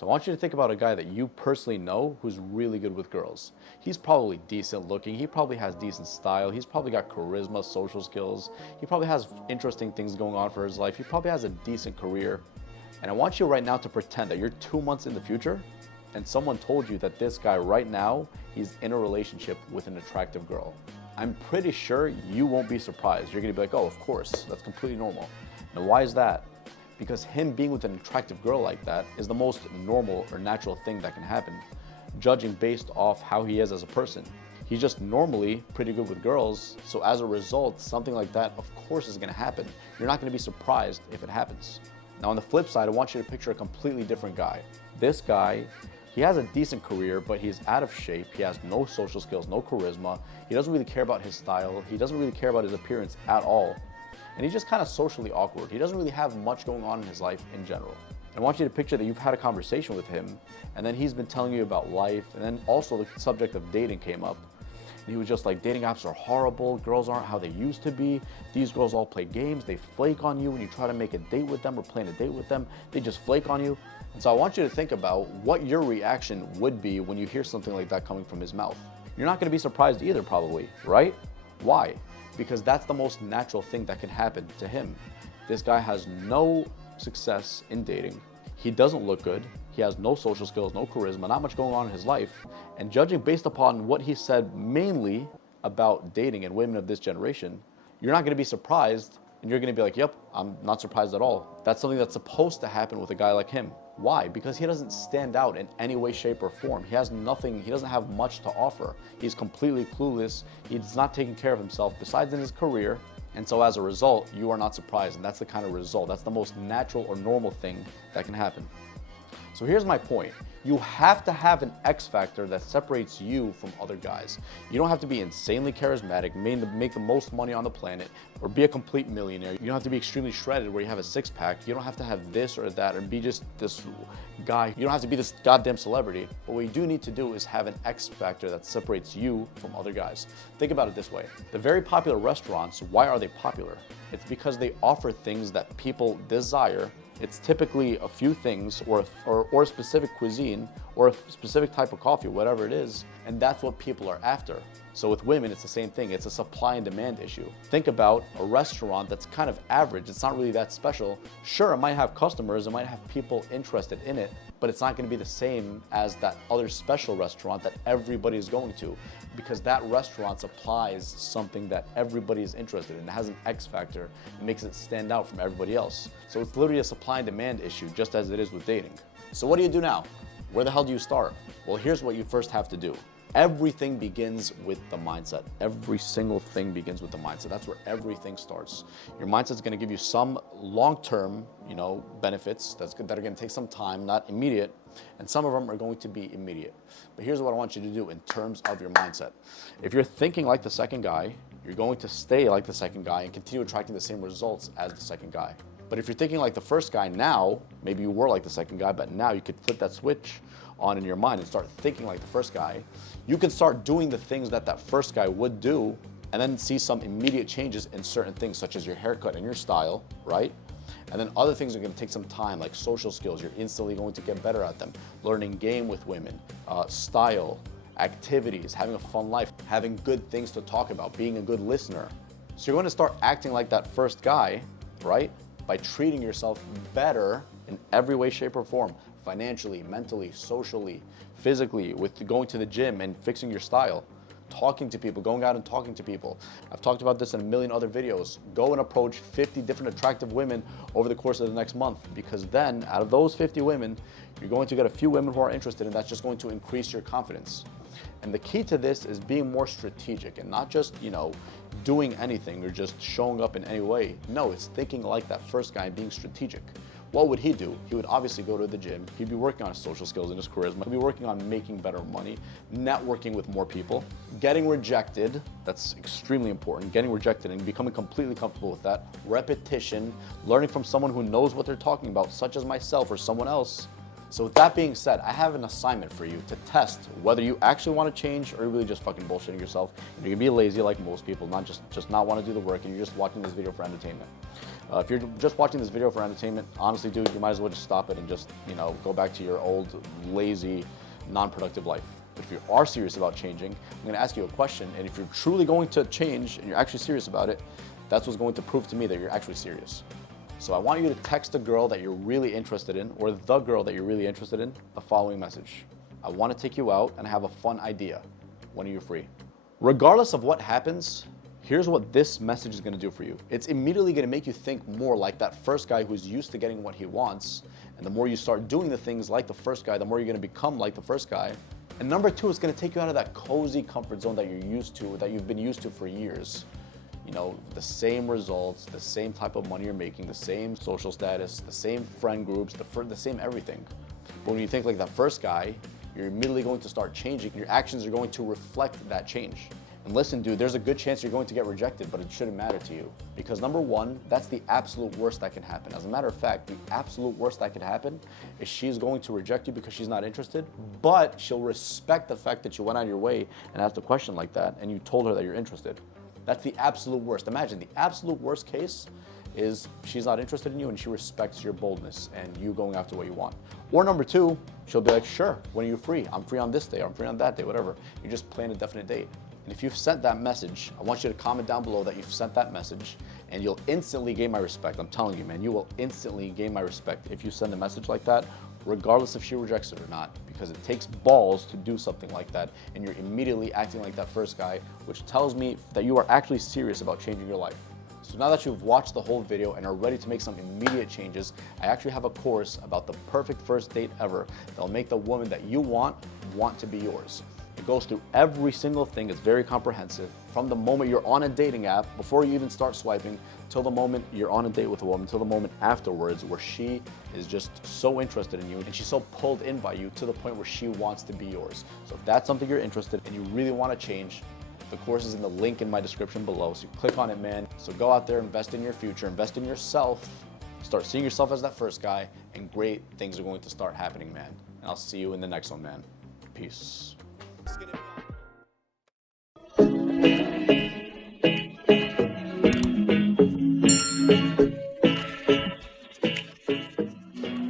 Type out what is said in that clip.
So I want you to think about a guy that you personally know who's really good with girls. He's probably decent looking, he probably has decent style, he's probably got charisma, social skills, he probably has interesting things going on for his life, he probably has a decent career. And I want you right now to pretend that you're 2 months in the future and someone told you that this guy right now, he's in a relationship with an attractive girl. I'm pretty sure you won't be surprised. You're gonna be like, oh, of course, that's completely normal. Now, why is that? Because him being with an attractive girl like that is the most normal or natural thing that can happen, judging based off how he is as a person. He's just normally pretty good with girls, so as a result, something like that, of course, is gonna happen. You're not gonna be surprised if it happens. Now, on the flip side, I want you to picture a completely different guy. This guy, he has a decent career, but he's out of shape. He has no social skills, no charisma. He doesn't really care about his style. He doesn't really care about his appearance at all. And he's just kind of socially awkward. He doesn't really have much going on in his life in general. I want you to picture that you've had a conversation with him, and then he's been telling you about life, and then also the subject of dating came up. And he was just like, dating apps are horrible, girls aren't how they used to be, these girls all play games, they flake on you when you try to make a date with them or plan a date with them, they just flake on you. And so I want you to think about what your reaction would be when you hear something like that coming from his mouth. You're not gonna be surprised either, probably, right? Why? Because that's the most natural thing that can happen to him. This guy has no success in dating. He doesn't look good. He has no social skills, no charisma, not much going on in his life. And judging based upon what he said mainly about dating and women of this generation, you're not gonna be surprised and you're gonna be like, yep, I'm not surprised at all. That's something that's supposed to happen with a guy like him. Why? Because he doesn't stand out in any way, shape, or form. He has nothing, he doesn't have much to offer. He's completely clueless. He's not taking care of himself besides in his career. And so as a result, you are not surprised. And that's the kind of result. That's the most natural or normal thing that can happen. So here's my point. You have to have an X factor that separates you from other guys. You don't have to be insanely charismatic, make the most money on the planet, or be a complete millionaire. You don't have to be extremely shredded where you have a six-pack. You don't have to have this or that or be just this guy. You don't have to be this goddamn celebrity. But what you do need to do is have an X factor that separates you from other guys. Think about it this way. The very popular restaurants, why are they popular? It's because they offer things that people desire. It's typically a few things or a specific cuisine or a specific type of coffee, whatever it is, and that's what people are after. So with women, it's the same thing. It's a supply and demand issue. Think about a restaurant that's kind of average. It's not really that special. Sure, it might have customers, it might have people interested in it, but it's not going to be the same as that other special restaurant that everybody is going to, because that restaurant supplies something that everybody is interested in. It has an X factor. It makes it stand out from everybody else. So it's literally a supply and demand issue, just as it is with dating. So what do you do now? Where the hell do you start? Well, here's what you first have to do. Everything begins with the mindset. Every single thing begins with the mindset. That's where everything starts. Your mindset's gonna give you some long-term, benefits that are gonna take some time, not immediate, and some of them are going to be immediate. But here's what I want you to do in terms of your mindset. If you're thinking like the second guy, you're going to stay like the second guy and continue attracting the same results as the second guy. But if you're thinking like the first guy now, maybe you were like the second guy, but now you could flip that switch on in your mind and start thinking like the first guy. You can start doing the things that first guy would do and then see some immediate changes in certain things such as your haircut and your style, right? And then other things are gonna take some time, like social skills. You're instantly going to get better at them. Learning game with women, style, activities, having a fun life, having good things to talk about, being a good listener. So you're gonna start acting like that first guy, right? By treating yourself better in every way, shape, or form. Financially, mentally, socially, physically, with going to the gym and fixing your style, talking to people, going out and talking to people. I've talked about this in a million other videos. Go and approach 50 different attractive women over the course of the next month, because then out of those 50 women, you're going to get a few women who are interested, and that's just going to increase your confidence. And the key to this is being more strategic and not just, doing anything or just showing up in any way. No, it's thinking like that first guy and being strategic. What would he do? He would obviously go to the gym. He'd be working on his social skills and his charisma. He'd be working on making better money, networking with more people, getting rejected. That's extremely important. Getting rejected and becoming completely comfortable with that. Repetition, learning from someone who knows what they're talking about, such as myself or someone else. So with that being said, I have an assignment for you to test whether you actually want to change or you're really just fucking bullshitting yourself. And you're gonna be lazy like most people, not just not want to do the work, and you're just watching this video for entertainment. If you're just watching this video for entertainment, honestly, dude, you might as well just stop it and just, go back to your old, lazy, non-productive life. But if you are serious about changing, I'm gonna ask you a question, and if you're truly going to change and you're actually serious about it, that's what's going to prove to me that you're actually serious. So I want you to text the girl that you're really interested in, or the girl that you're really interested in, the following message. I wanna take you out and I have a fun idea. When are you free? Regardless of what happens, here's what this message is gonna do for you. It's immediately gonna make you think more like that first guy who's used to getting what he wants. And the more you start doing the things like the first guy, the more you're gonna become like the first guy. And number two, it's gonna take you out of that cozy comfort zone that you're used to, that you've been used to for years. The same results, the same type of money you're making, the same social status, the same friend groups, the same everything. But when you think like that first guy, you're immediately going to start changing. Your actions are going to reflect that change. And listen, dude, there's a good chance you're going to get rejected, but it shouldn't matter to you. Because number one, that's the absolute worst that can happen. As a matter of fact, the absolute worst that can happen is she's going to reject you because she's not interested, but she'll respect the fact that you went out of your way and asked a question like that, and you told her that you're interested. That's the absolute worst. Imagine the absolute worst case is she's not interested in you and she respects your boldness and you going after what you want. Or number two, she'll be like, sure, when are you free? I'm free on this day, I'm free on that day, whatever. You just plan a definite date. And if you've sent that message, I want you to comment down below that you've sent that message and you'll instantly gain my respect. I'm telling you, man, you will instantly gain my respect if you send a message like that, regardless if she rejects it or not, because it takes balls to do something like that and you're immediately acting like that first guy, which tells me that you are actually serious about changing your life. So now that you've watched the whole video and are ready to make some immediate changes, I actually have a course about the perfect first date ever that'll make the woman that you want to be yours. It goes through every single thing. It's very comprehensive. From the moment you're on a dating app, before you even start swiping, till the moment you're on a date with a woman, till the moment afterwards where she is just so interested in you and she's so pulled in by you to the point where she wants to be yours. So if that's something you're interested in and you really want to change, the course is in the link in my description below. So you click on it, man. So go out there, invest in your future, invest in yourself, start seeing yourself as that first guy, and great things are going to start happening, man. And I'll see you in the next one, man. Peace. It's gonna be on.